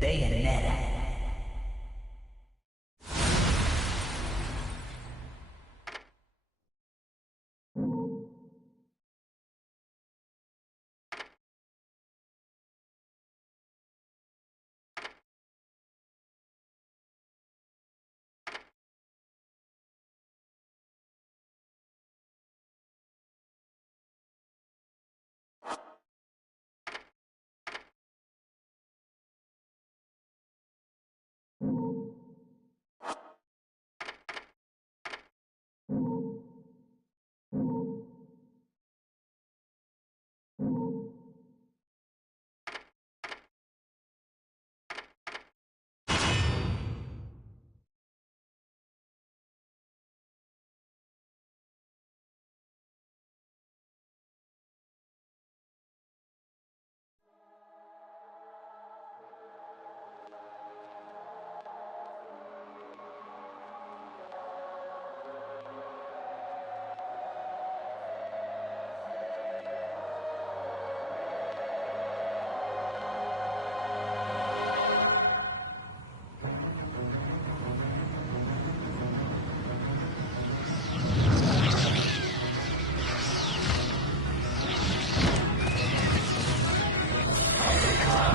Bayonetta.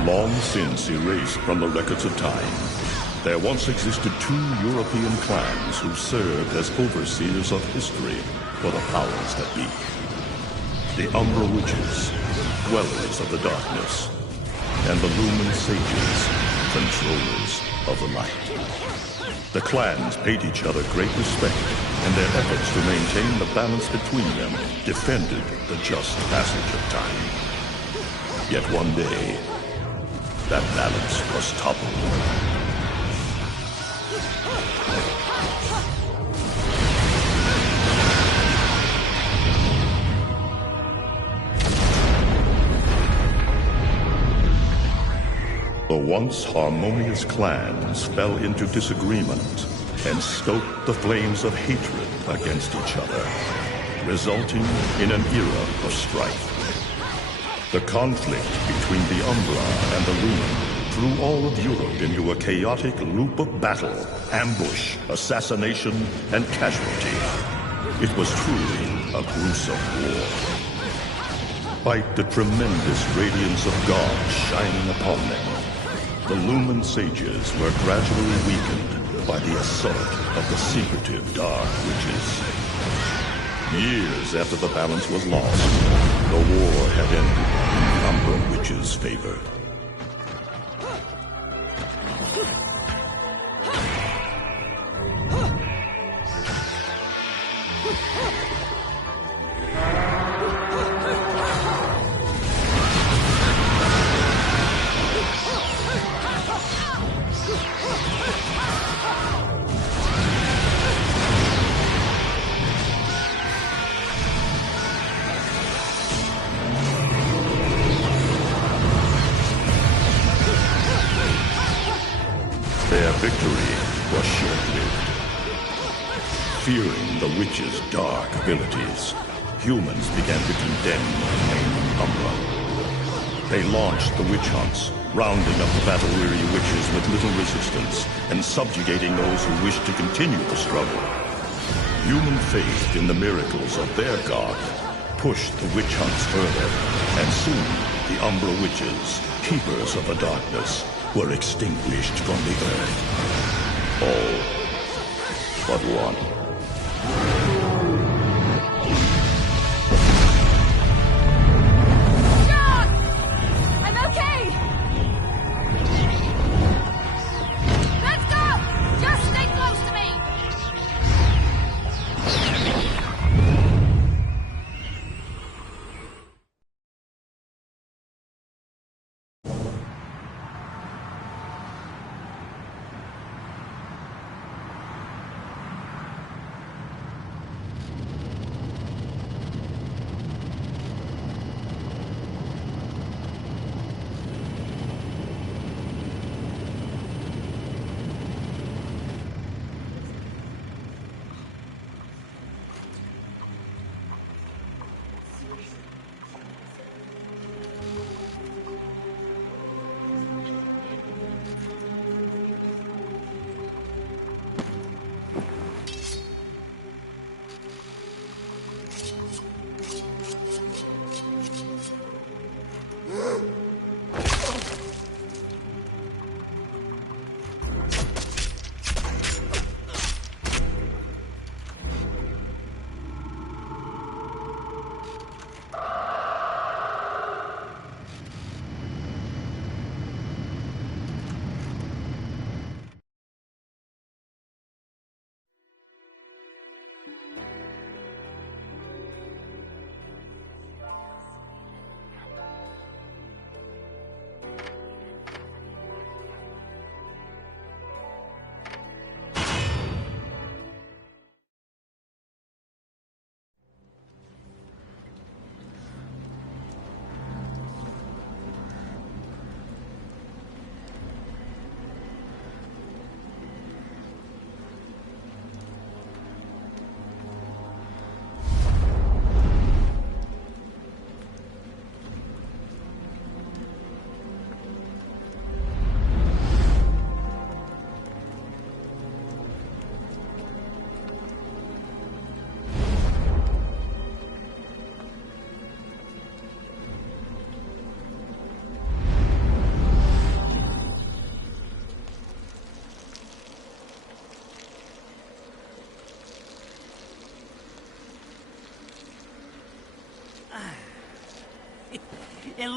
Long since erased from the records of time, there once existed two European clans who served as overseers of history for the powers that be. The Umbra Witches, dwellers of the darkness, and the Lumen Sages, controllers of the light. The clans paid each other great respect, and their efforts to maintain the balance between them defended the just passage of time. Yet one day, that balance was toppled. The once harmonious clans fell into disagreement and stoked the flames of hatred against each other, resulting in an era of strife. The conflict between the Umbra and the Lumen threw all of Europe into a chaotic loop of battle, ambush, assassination, and casualty. It was truly a gruesome war. Despite the tremendous radiance of God shining upon them, the Lumen Sages were gradually weakened by the assault of the secretive Dark Witches. Years after the balance was lost, the war had ended in the Umbra Witches' favor. Their victory was short-lived. Fearing the witches' dark abilities, humans began to condemn the named Umbra. They launched the witch hunts, rounding up the battle-weary witches with little resistance and subjugating those who wished to continue the struggle. Human faith in the miracles of their god pushed the witch hunts further, and soon the Umbra Witches, keepers of the darkness, were extinguished from the earth. All but one.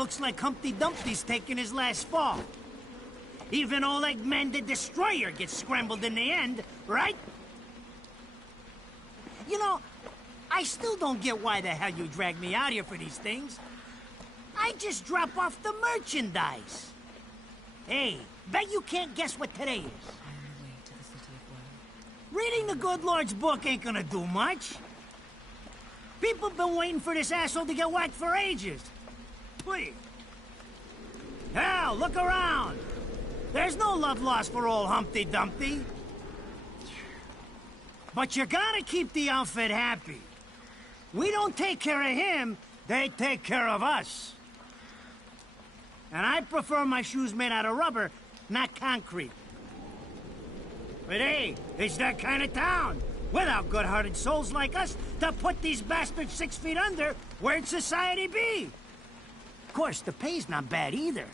looks like Humpty Dumpty's taking his last fall. Even old Eggman the Destroyer gets scrambled in the end, right? You know, I still don't get why the hell you dragged me out here for these things. I just drop off the merchandise. Hey, bet you can't guess what today is. On the way to the city of Woe. Reading the good Lord's book ain't gonna do much. People been waiting for this asshole to get whacked for ages. Please. Hell, look around. There's no love lost for old Humpty Dumpty. But you gotta keep the outfit happy. We don't take care of him, they take care of us. And I prefer my shoes made out of rubber, not concrete. But hey, it's that kind of town. Without good-hearted souls like us to put these bastards 6 feet under, where'd society be? Of course, the pay's not bad either.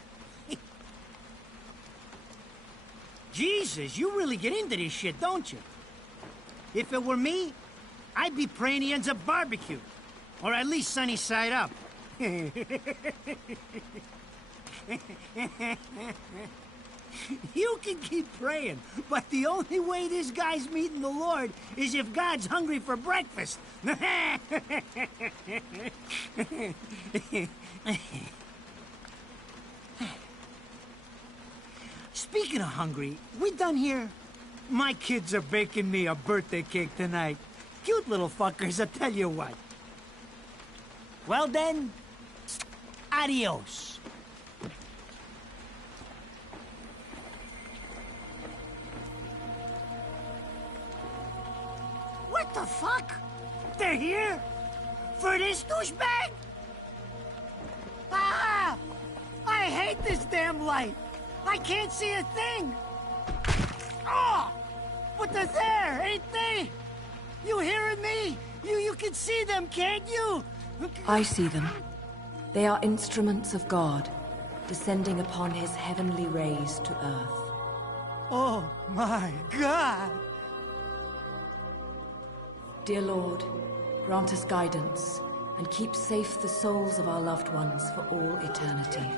Jesus, you really get into this shit, don't you? If it were me, I'd be praying he ends up barbecued. Or at least sunny side up. You can keep praying, but the only way this guy's meeting the Lord is if God's hungry for breakfast. Speaking of hungry, we done here? My kids are baking me a birthday cake tonight. Cute little fuckers, I'll tell you what. Well then, adios. What the fuck? They're here? For this douchebag? Ah! I hate this damn light. I can't see a thing. Oh! But they're there, ain't they? You hearing me? You can see them, can't you? I see them. They are instruments of God, descending upon his heavenly rays to earth. Oh my God! Dear Lord, grant us guidance and keep safe the souls of our loved ones for all eternity.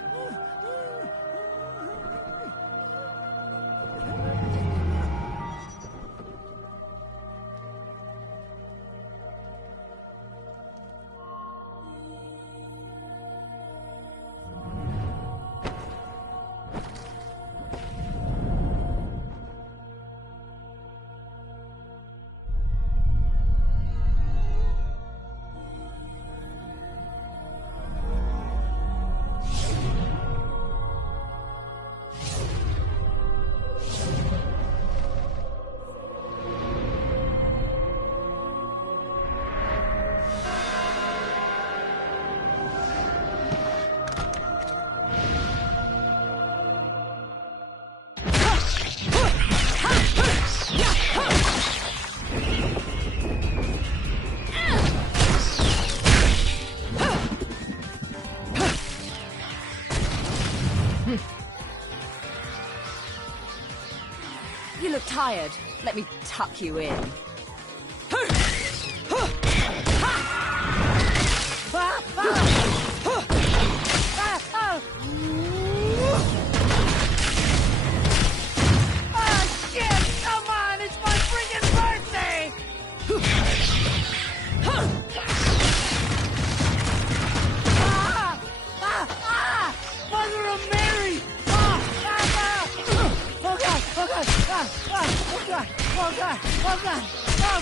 You look tired. Let me tuck you in.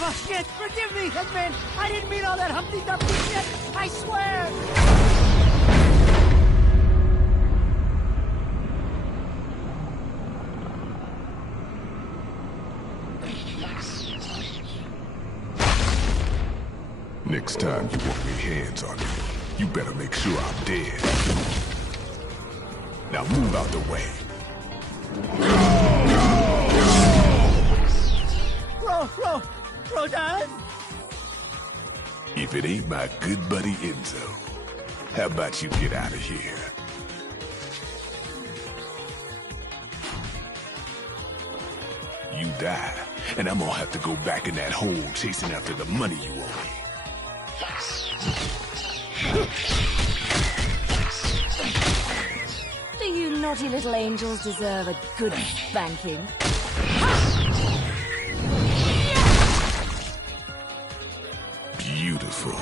Oh, shit! Forgive me, Eggman! I didn't mean all that Humpty Dumpty shit! I swear! Next time you want me hands on me, you better make sure I'm dead. Now move out the way. Rodan? If it ain't my good buddy Enzo, how about you get out of here? You die, and I'm gonna have to go back in that hole chasing after the money you owe me. naughty little angels deserve a good spanking. Beautiful.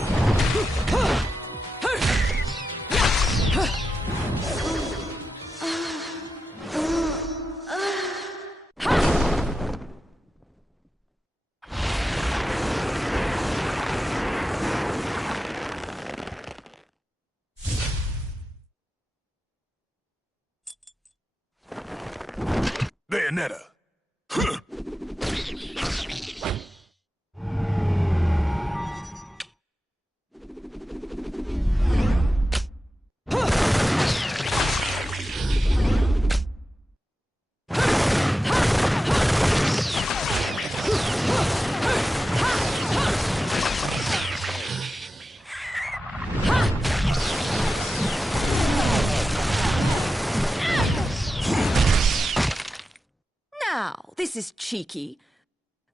Bayonetta. Now, this is cheeky.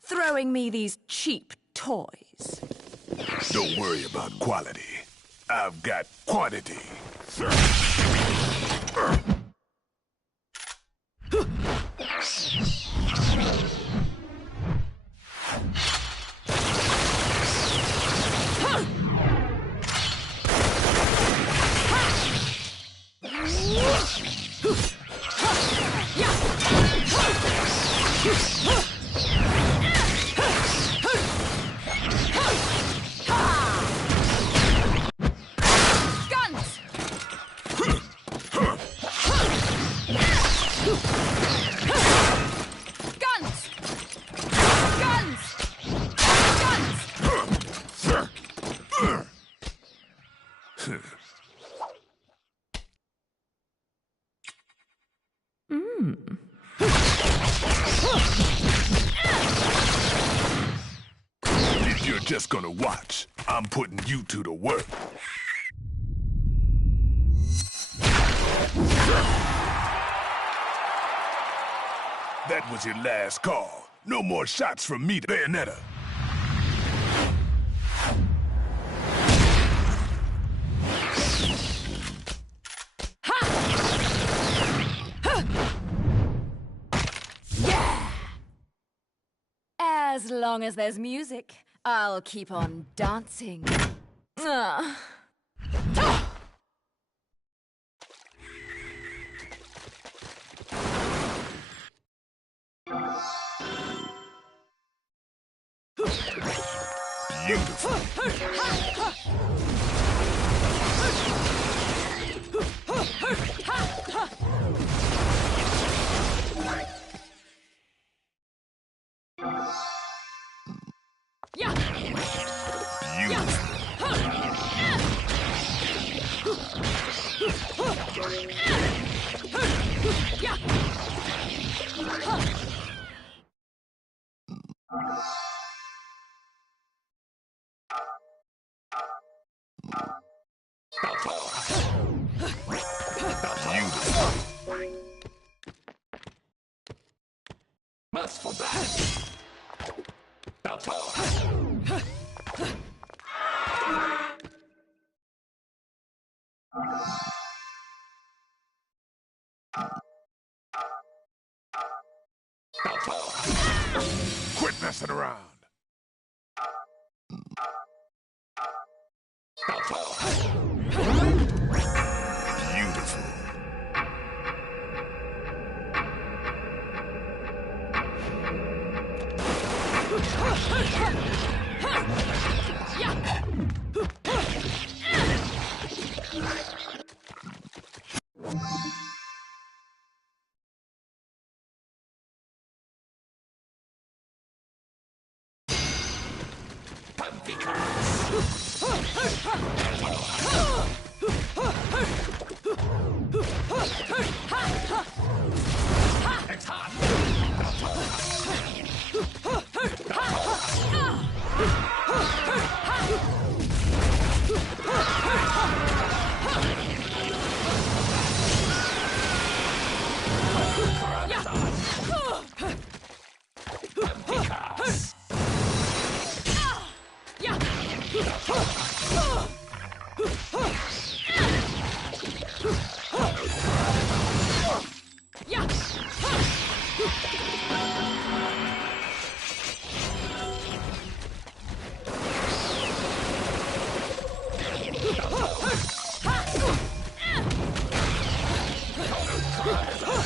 Throwing me these cheap toys. Don't worry about quality. I've got quantity. If you're just gonna watch, I'm putting you to the work. That was your last call. No more shots from me to Bayonetta. As long as there's music, I'll keep on dancing. Beautiful. Quit messing around. Beautiful. Beautiful.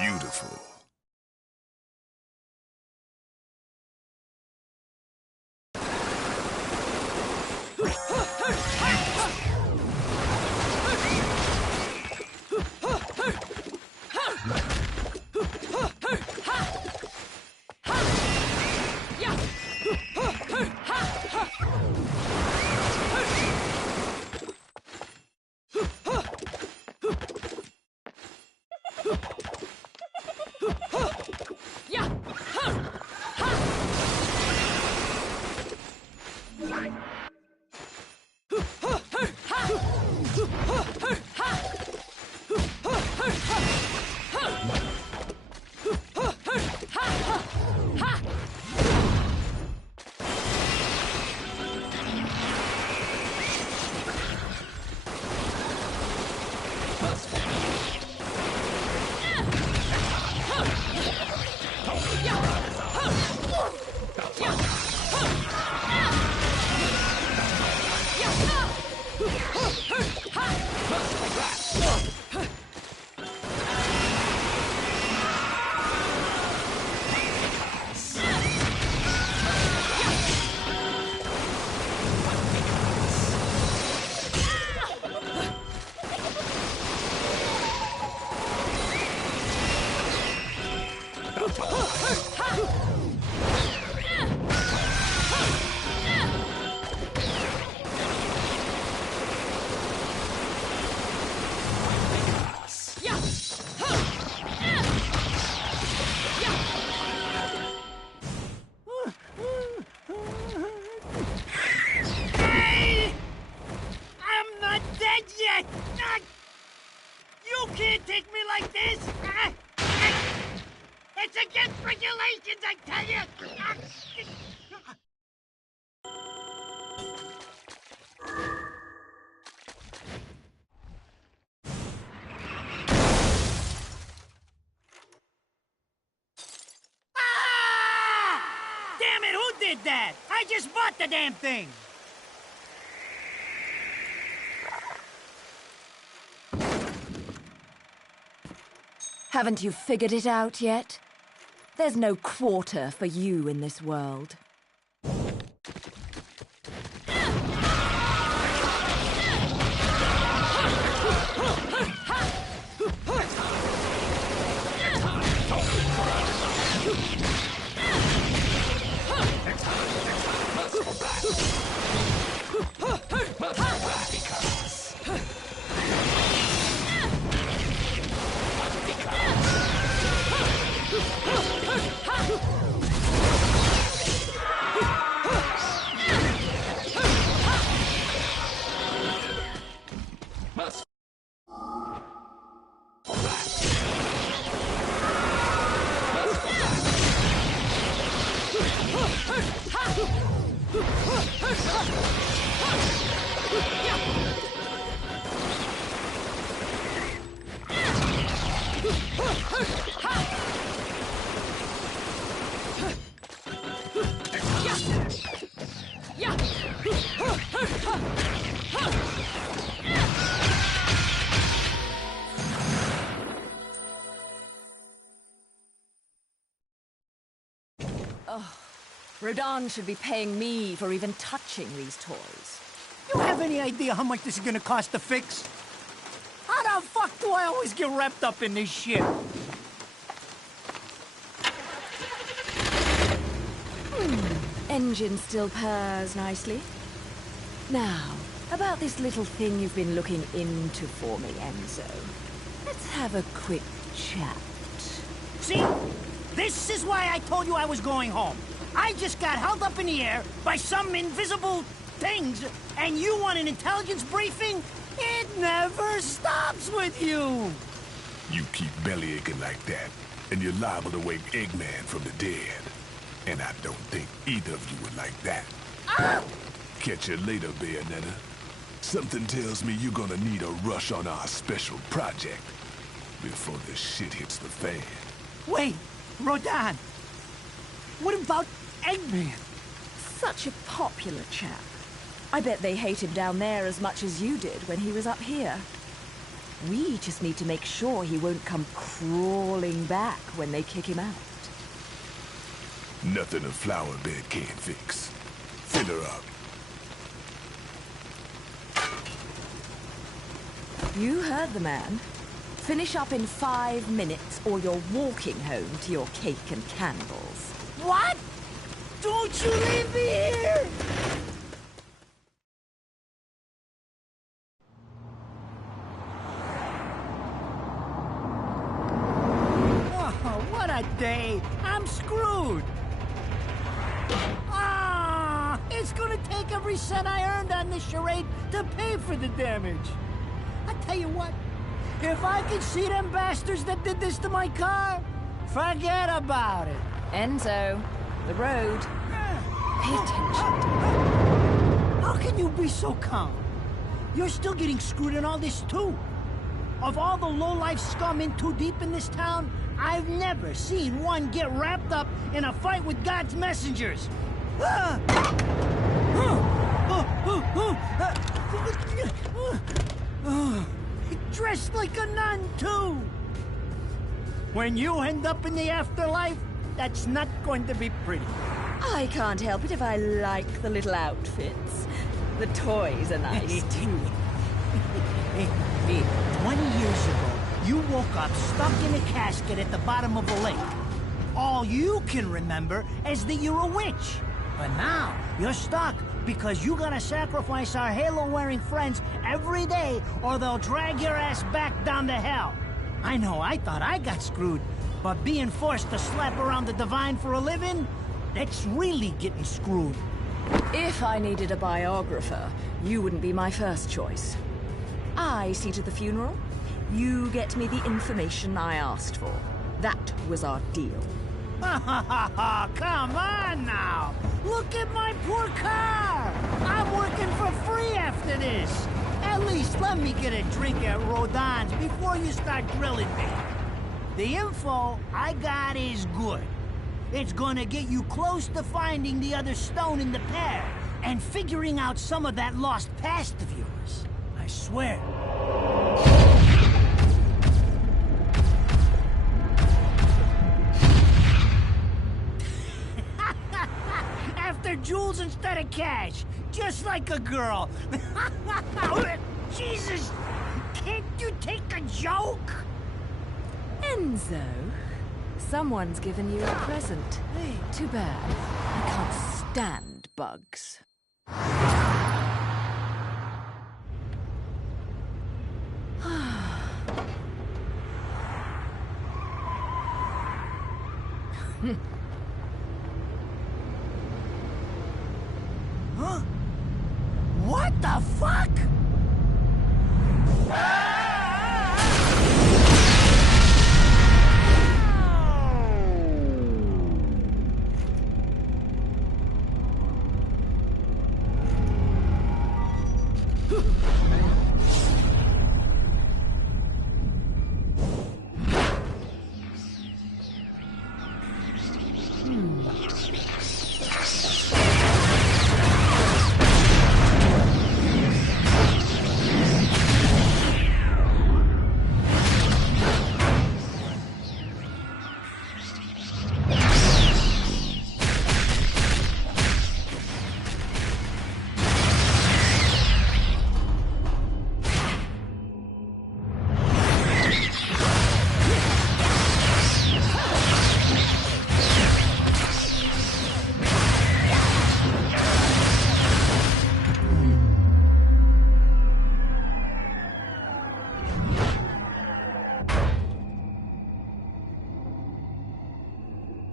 Beautiful. You can't take me like this! It's against regulations, I tell you! Damn it, who did that? I just bought the damn thing! Haven't you figured it out yet? There's no quarter for you in this world. Rodan should be paying me for even touching these toys. You have any idea how much this is gonna cost to fix? How the fuck do I always get wrapped up in this shit? Engine still purrs nicely. Now, about this little thing you've been looking into for me, Enzo. Let's have a quick chat. See? This is why I told you I was going home. I just got held up in the air by some invisible things, and you want an intelligence briefing? It never stops with you! You keep belly aching like that, and you're liable to wake Eggman from the dead. And I don't think either of you would like that. Ah! Catch you later, Bayonetta. Something tells me you're gonna need a rush on our special project before this shit hits the fan. Wait, Rodan. What about Eggman? Such a popular chap. I bet they hate him down there as much as you did when he was up here. We just need to make sure he won't come crawling back when they kick him out. Nothing a flower bed can't fix. Fill her up. You heard the man. Finish up in 5 minutes or you're walking home to your cake and candles. What? Don't you leave me here! Oh, what a day! I'm screwed! Ah! It's gonna take every cent I earned on this charade to pay for the damage. I tell you what, if I could see them bastards that did this to my car, forget about it. Enzo, the road. Pay attention. How can you be so calm? You're still getting screwed in all this too. Of all the low-life scum in too deep in this town, I've never seen one get wrapped up in a fight with God's messengers. Dressed like a nun, too. When you end up in the afterlife, that's not going to be pretty. I can't help it if I like the little outfits. The toys are nice, too. Hey, 20 years ago, you woke up stuck in a casket at the bottom of a lake. All you can remember is that you're a witch. But now, you're stuck because you gotta sacrifice our halo-wearing friends every day or they'll drag your ass back down to hell. I know, I thought I got screwed, but being forced to slap around the divine for a living, that's really getting screwed. If I needed a biographer, you wouldn't be my first choice. I see to the funeral. You get me the information I asked for. That was our deal. Come on now! Look at my poor car! I'm working for free after this! At least let me get a drink at Rodan's before you start grilling me. The info I got is good. It's gonna get you close to finding the other stone in the pair and figuring out some of that lost past of yours. I swear. After jewels instead of cash, just like a girl. Jesus, can't you take a joke? Enzo, someone's given you a present. Too bad. I can't stand bugs. Huh? What the fuck?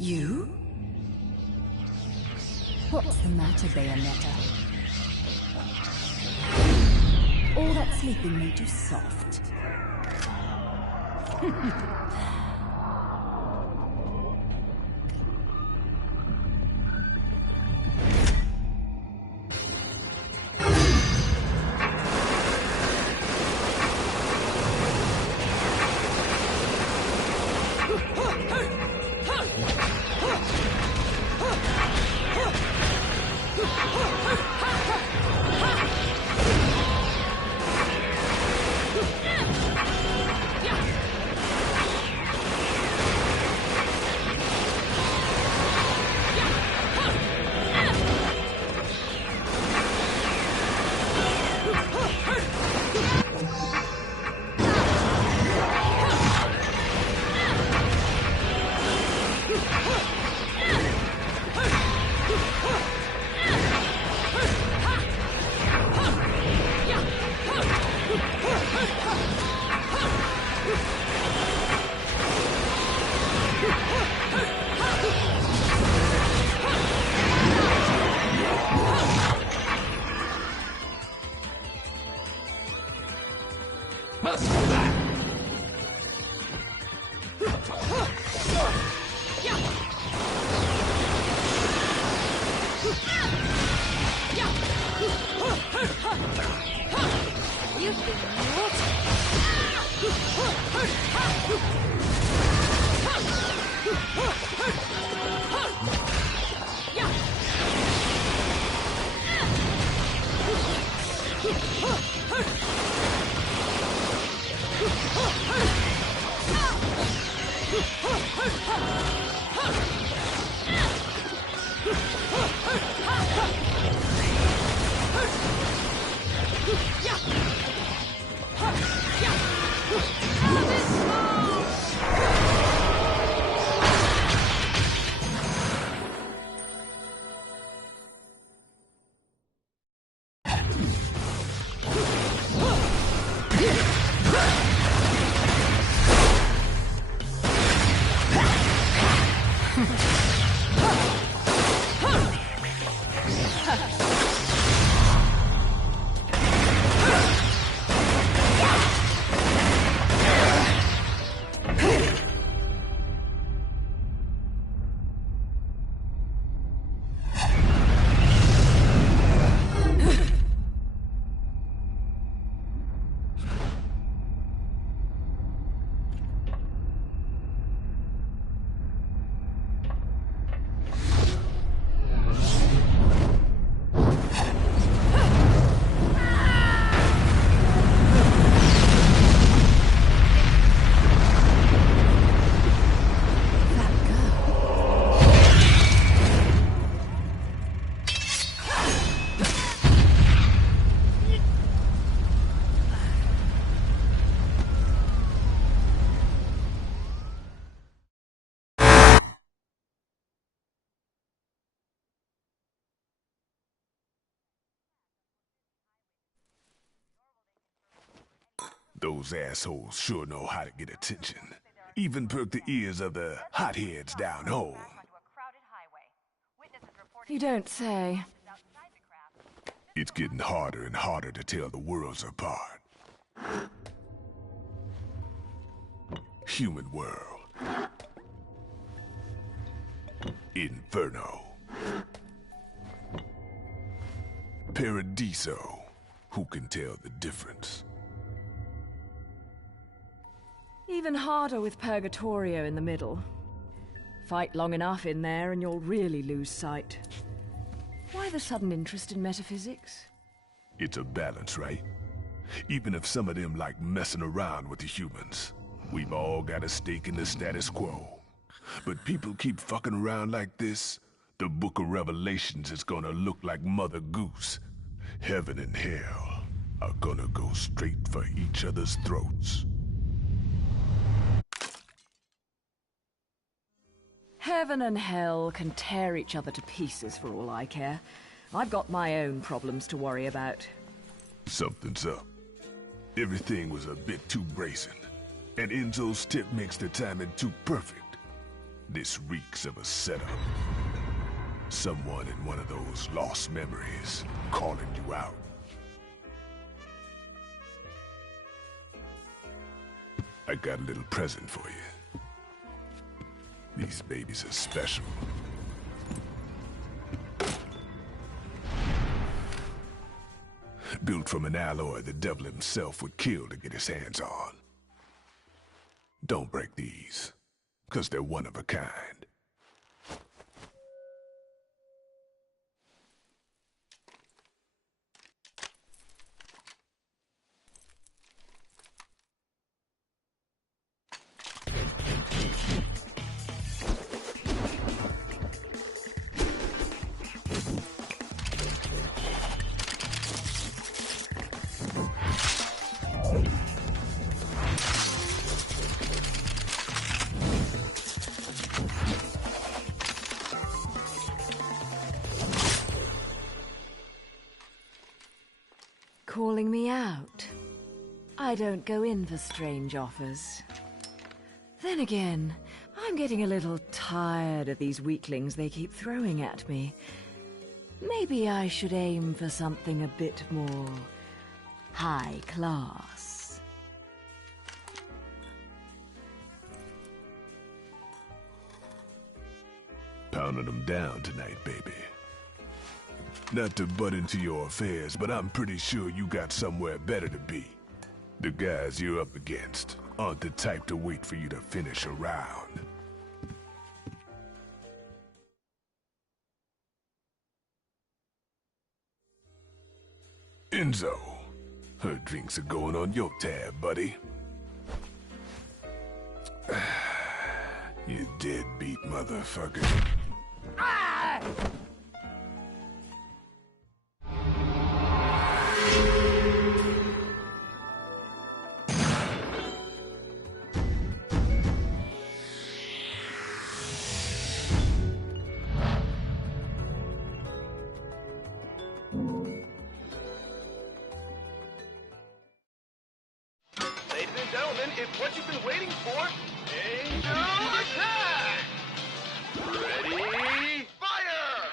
You? What's the matter, Bayonetta? All that sleeping made you soft. Those assholes sure know how to get attention. Even perk the ears of the hotheads down home. You don't say. It's getting harder and harder to tell the worlds apart. Human world. Inferno. Paradiso. Who can tell the difference? Even harder with Purgatorio in the middle. Fight long enough in there and you'll really lose sight. Why the sudden interest in metaphysics? It's a balance, right? Even if some of them like messing around with the humans, we've all got a stake in the status quo. But people keep fucking around like this, the Book of Revelations is gonna look like Mother Goose. Heaven and hell are gonna go straight for each other's throats. Heaven and hell can tear each other to pieces for all I care. I've got my own problems to worry about. Something's up. Everything was a bit too brazen, and Enzo's tip makes the timing too perfect. This reeks of a setup. Someone in one of those lost memories calling you out. I got a little present for you. These babies are special. Built from an alloy the devil himself would kill to get his hands on. Don't break these, 'cause they're one of a kind. Calling me out? I don't go in for strange offers. Then again, I'm getting a little tired of these weaklings they keep throwing at me. Maybe I should aim for something a bit more high class. Pounding them down tonight, baby. Not to butt into your affairs, but I'm pretty sure you got somewhere better to be. The guys you're up against aren't the type to wait for you to finish a round. Enzo, her drinks are going on your tab, buddy. You deadbeat motherfucker. Ah! Ladies and gentlemen, it's what you've been waiting for. Angel attack! Ready, fire!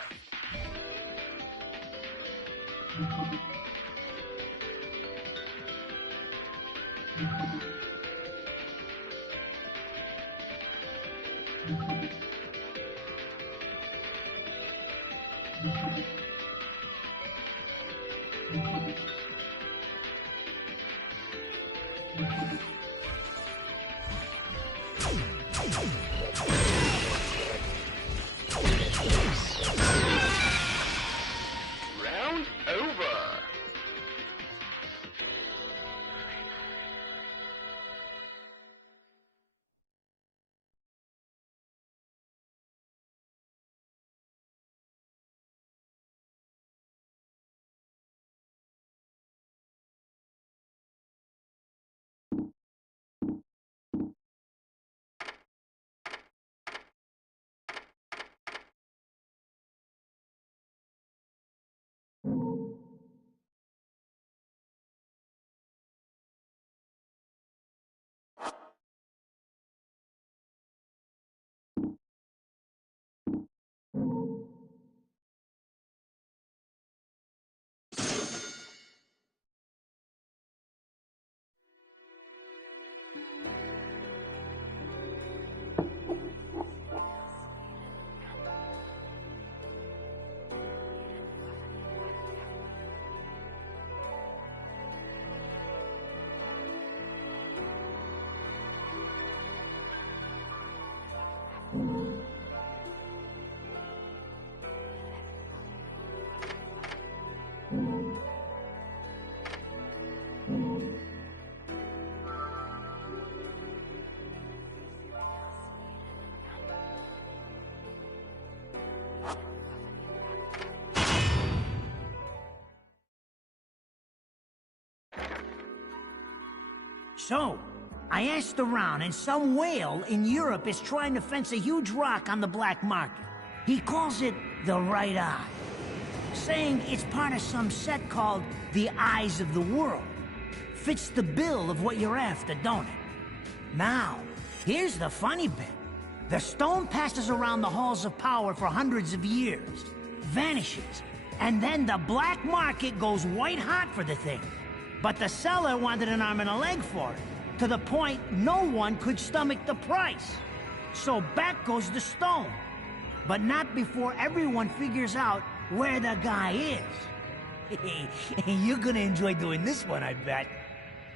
Round over. So, I asked around, and some whale in Europe is trying to fence a huge rock on the black market. He calls it the Right Eye, saying it's part of some set called the Eyes of the World. Fits the bill of what you're after, don't it? Now, here's the funny bit. The stone passes around the halls of power for hundreds of years, vanishes, and then the black market goes white hot for the thing. But the seller wanted an arm and a leg for it, to the point no one could stomach the price. So back goes the stone. But not before everyone figures out where the guy is. You're gonna enjoy doing this one, I bet.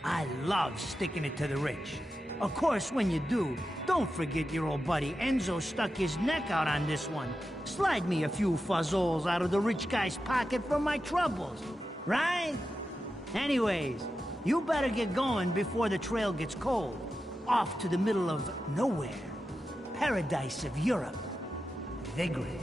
I love sticking it to the rich. Of course, when you do, don't forget your old buddy Enzo stuck his neck out on this one. Slide me a few fuzzoles out of the rich guy's pocket for my troubles, right? Anyways, you better get going before the trail gets cold. Off to the middle of nowhere. Paradise of Europe. Vigrid.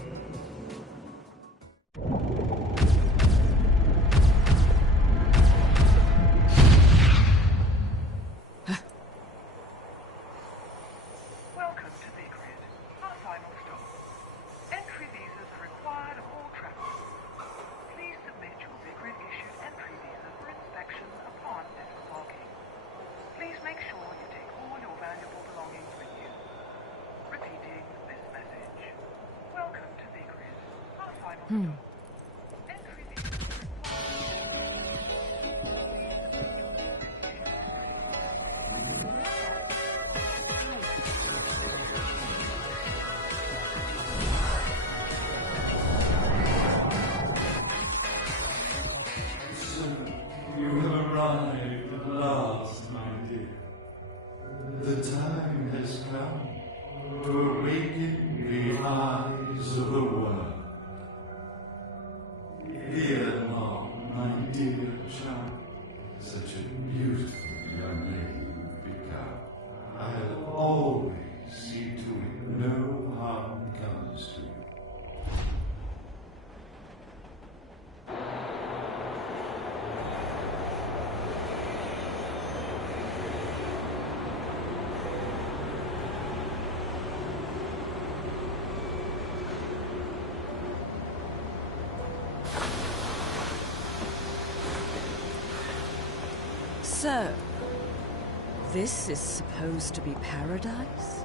Welcome to Vigrid, our final stop. Entry visas are required of all travelers. Please submit your Vigrid-issued entry visa for inspection upon disembarking. Please make sure you take all your valuable belongings with you. Repeating this message. Welcome to Vigrid, our final stop. Entry visas are You have arrived at last, my dear. The time has come to awaken the eyes of the world. Ere long, my dear child, such a beautiful young lady you've become. I'll always see to it no harm comes to you. So, this is supposed to be paradise?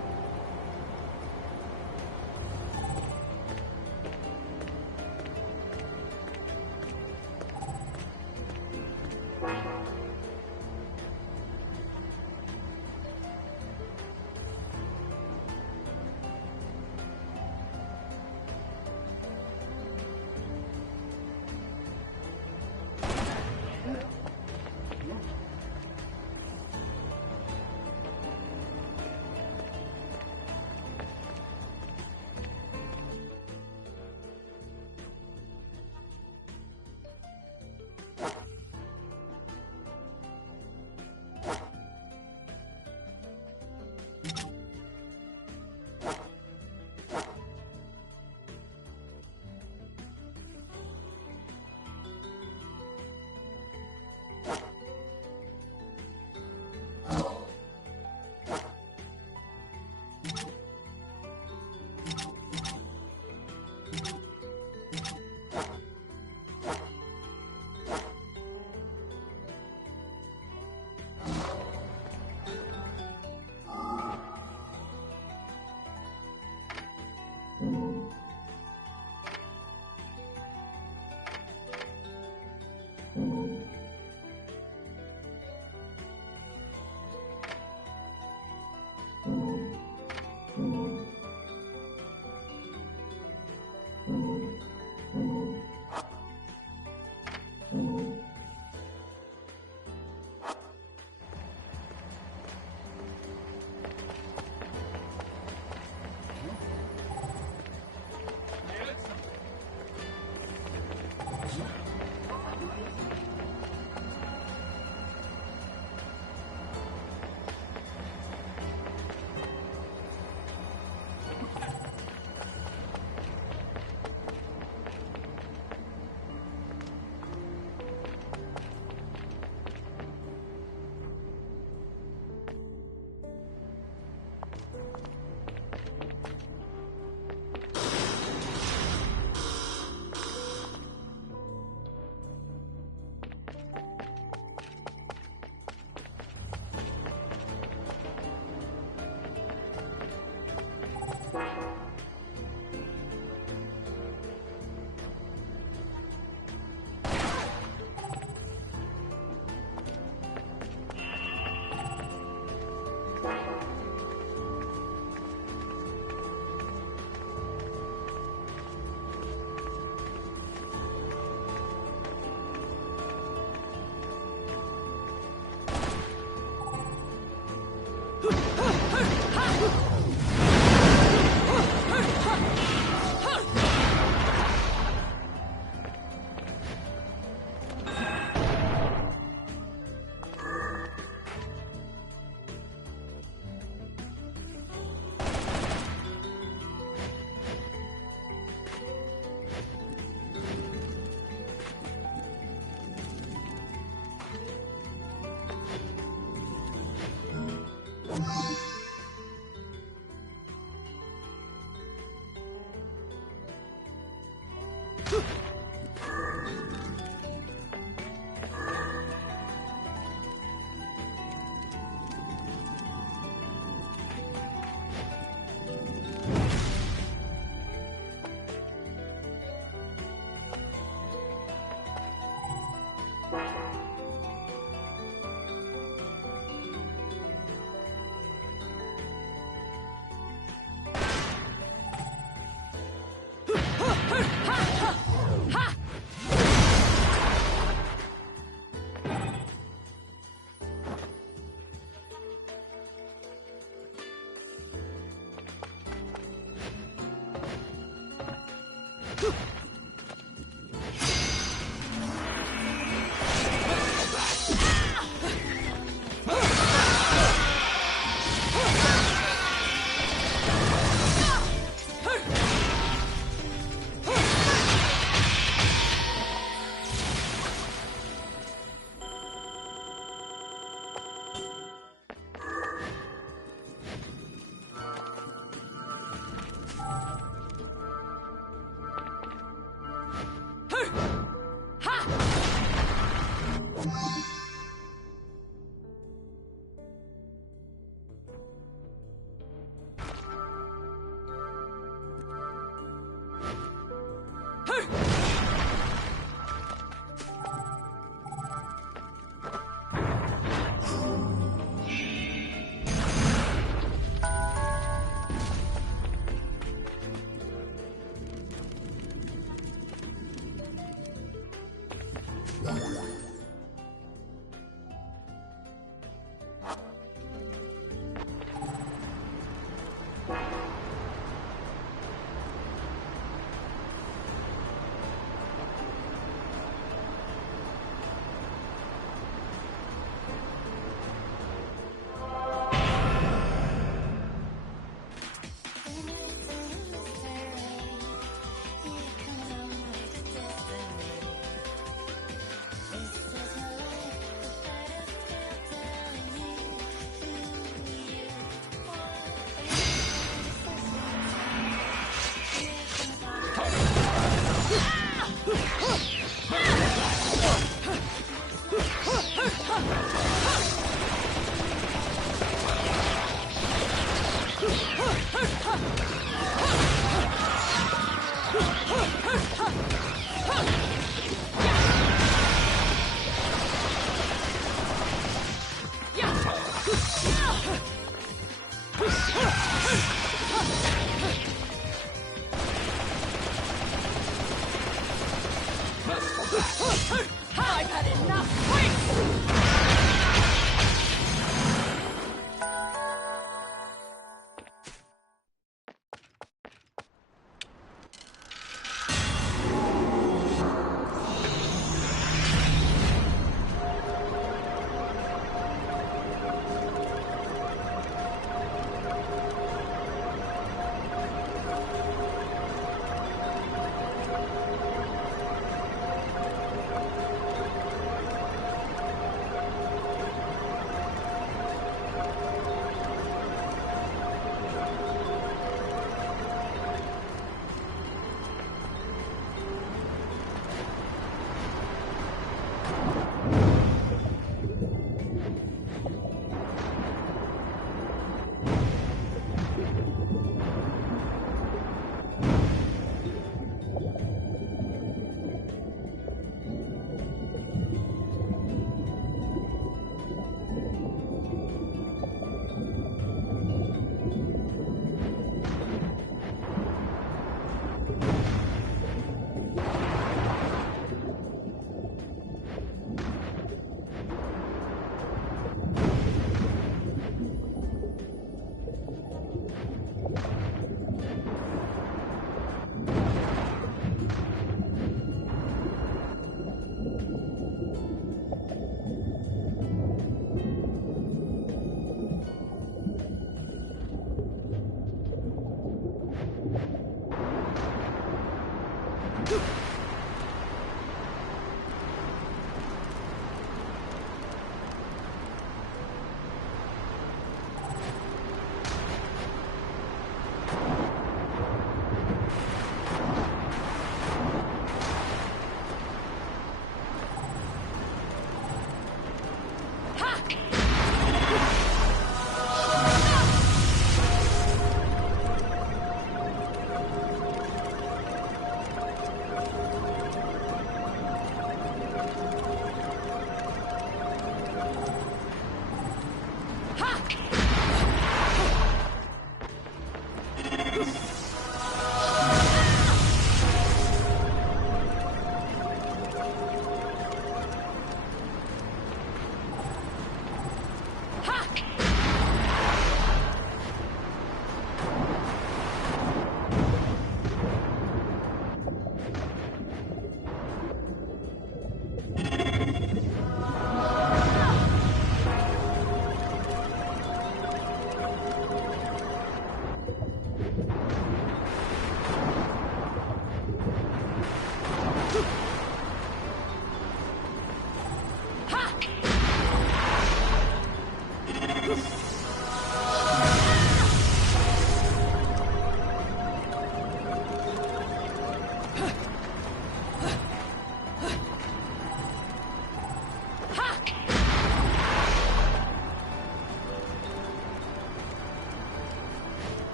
I've had enough! Wait!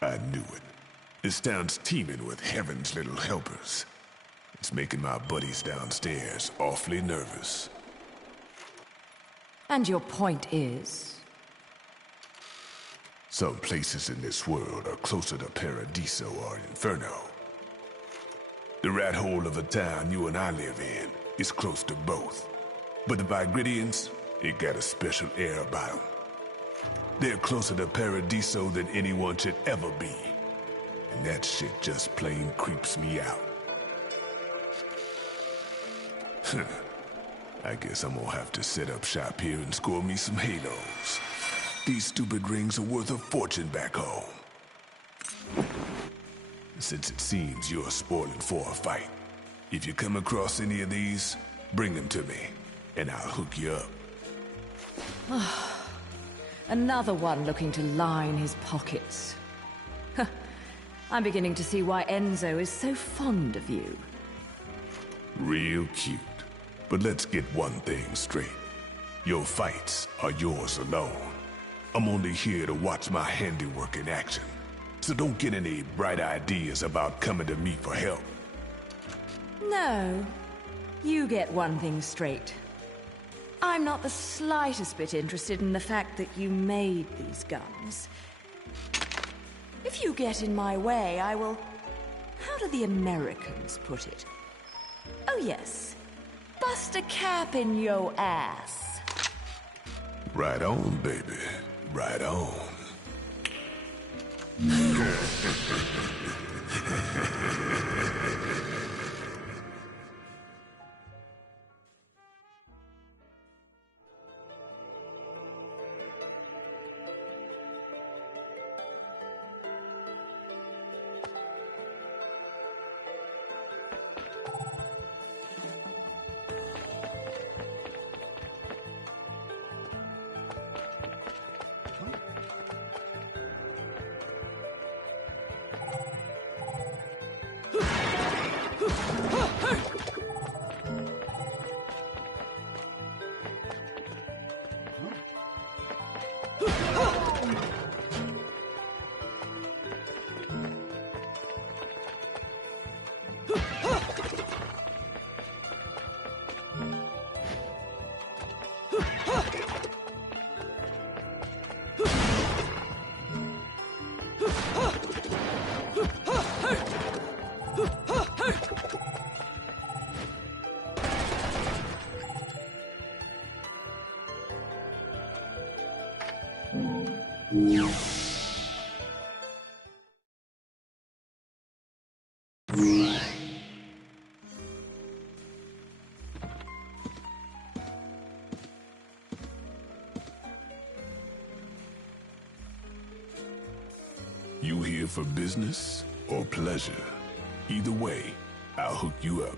I knew it. This town's teeming with heaven's little helpers. It's making my buddies downstairs awfully nervous. And your point is? Some places in this world are closer to Paradiso or Inferno. The rat hole of a town you and I live in is close to both. But the Vigridians, it got a special air about them. They're closer to Paradiso than anyone should ever be. And that shit just plain creeps me out. I guess I'm gonna have to set up shop here and score me some halos. These stupid rings are worth a fortune back home. Since it seems you're spoiling for a fight, if you come across any of these, bring them to me, and I'll hook you up. Another one looking to line his pockets. I'm beginning to see why Enzo is so fond of you. Real cute. But let's get one thing straight. Your fights are yours alone. I'm only here to watch my handiwork in action. So don't get any bright ideas about coming to me for help. No. You get one thing straight. I'm not the slightest bit interested in the fact that you made these guns. If you get in my way, I will... How do the Americans put it? Oh yes. Bust a cap in yo ass. Right on, baby. Right on. You here for business or pleasure? Either way, I'll hook you up.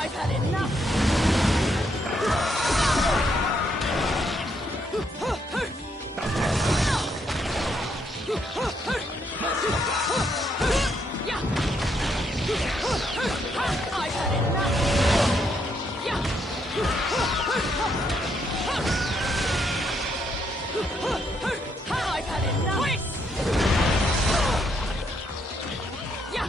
I've had enough! I've had enough! I've had enough! Wait! Yeah!